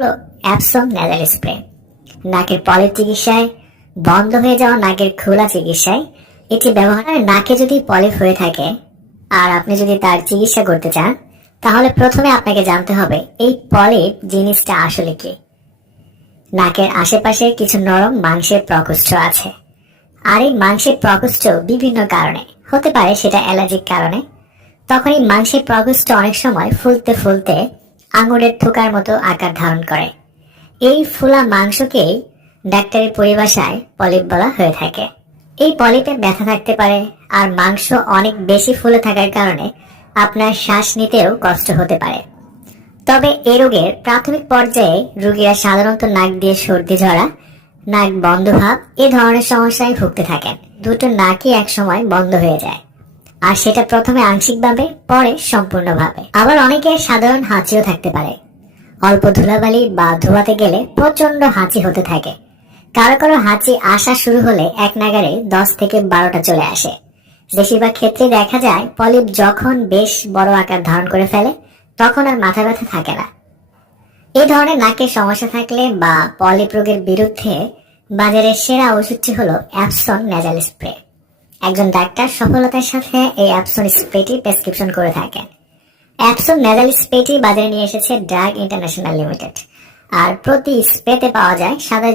হলো Epsom nasal spray. নাকের পলের চিকিৎসায়, বন্ধ হয়ে যাওয়া নাকের খোলা চিকিৎসায়, এটি ব্যবহার নাকে যদি পলিপ হয়ে থাকে, আর আপনি যদি তার চিকিৎসা করতে চান, তাহলে প্রথমে আপনাকে জানতে হবে, এই পলিপ জিনিসটা আসলে কি? নাকের আশেপাশে কিছু নরম মাংসের প্রকোষ্ঠ আছে। আর এই মাংসের প্রকোষ্ঠ বিভিন্ন কারণে, হতে পারে সেটা অ্যালার্জিক কারণে। তখন এই মাংসের প্রকোষ্ঠ অনেক সময় ফুলতে ফুলতে আঙুরের থোকার মতো আকার ধারণ করে। এই ফুলা মাংসকেই ডাক্তারি পরিভাষায় পলিপ বলা হয়ে থাকে। এই পলিপে ব্যথা থাকতে পারে আর মাংস অনেক বেশি ফুলে থাকার কারণে আপনার শ্বাস নিতেও কষ্ট হতে পারে। তবে এ রোগের প্রাথমিক পর্যায়ে রোগীরা সাধারণত নাক দিয়ে সর্দি, ঝরা, নাক বন্ধ ভাব এ ধরনের সমস্যায় ভুগতে থাকেন। দুটো নাকই একসময় বন্ধ হয়ে যায়। আর সেটা প্রথমে আংশিকভাবে, পরে সম্পূর্ণভাবে। আবার অনেকে সাধারণ হাঁচিও থাকতে পারে। অল্প ধুলাবালি বা ধোয়াতে গেলে প্রচণ্ড হাঁচি হতে থাকে। কারও কারও হাঁচি আসা শুরু হলে এক নাগারে দশ থেকে বারোটা চলে আসে। বেশিরভাগ ক্ষেত্রে দেখা যায়, পলিপ যখন বেশ বড় আকার ধারণ করে ফেলে, তখন আর মাথা ব্যথা থাকে না। এই ধরনের নাকের সমস্যা থাকলে বা পলিপ রোগের বিরুদ্ধে বাজারের সেরা ওষুধটি হলো অ্যাপসন ন্যাজাল স্প্রে একজন ডাক্তার সফলতার সাথে এই অ্যাপসোন স্পেটি প্রেসক্রিপশন করে থাকে অ্যাপসোন নেজাল স্পেটি বাজারে নিয়ে এসেছে ড্রাগ ইন্টারন্যাশনাল লিমিটেড আর প্রতি স্পেতে পাওয়া যায় সাদা